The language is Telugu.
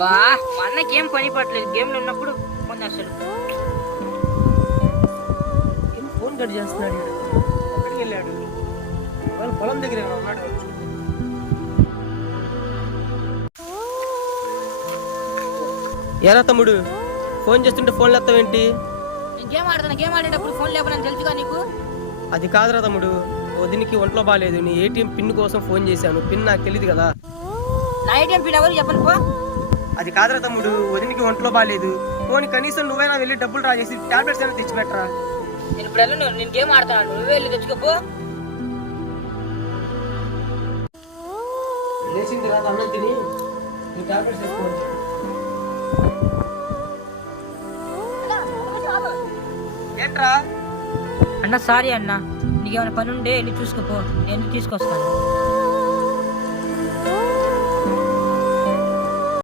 బా మా అన్నకి ఏం పని పట్టలేదు, గేమ్లు ఉన్నప్పుడు ఫోన్ అసలు. ఏం ఫోన్ కట్ చేస్తున్నాడు ఈడు? ఎక్కడికి వెళ్ళాడు? వాళ్ళ పొలం దగ్గర ఏమైనా ఉన్నాడు. ఏరా తమ్ముడు, ఫోన్ చేస్తుంటే ఫోన్ లేస్తావేంటి? నేను గేమ్ ఆడుతున్నా, గేమ్ ఆడేటప్పుడు ఫోన్ లేపనని తెలుసుగా నీకు. అది కాదురా తమ్ముడు, వదినికి ఒంట్లో బాగాలేదు, నీ ఏటీఎం పిన్ కోసం ఫోన్ చేశాను. పిన్ నాకు తెలియదు కదా. నా ఏటీఎం పిన్ ఎవరు చెప్పను పో. అది కాదురా తమ్ముడు, వదినికి ఒంట్లో బాగాలేదు. ఫోన్ కనీసం నువ్వైనా వెళ్ళి డబ్బులు డ్రా చేసి టాబ్లెట్స్ అయినా తెచ్చిపెట్టరా. నేను ఇప్పుడు వెళ్ళను, నేను గేమ్ ఆడుతున్నాను, నువ్వే వెళ్ళి తెచ్చుకోపో. లేచింది రాదు అన్నం తిని నీ టాబ్లెట్స్ వేసుకోవచ్చు. ఏంట్రా? అన్న సారీ అన్న, నీకేమైనా పని ఉంటే వెళ్ళి చూసుకోపో, నేను తీసుకొస్తాను.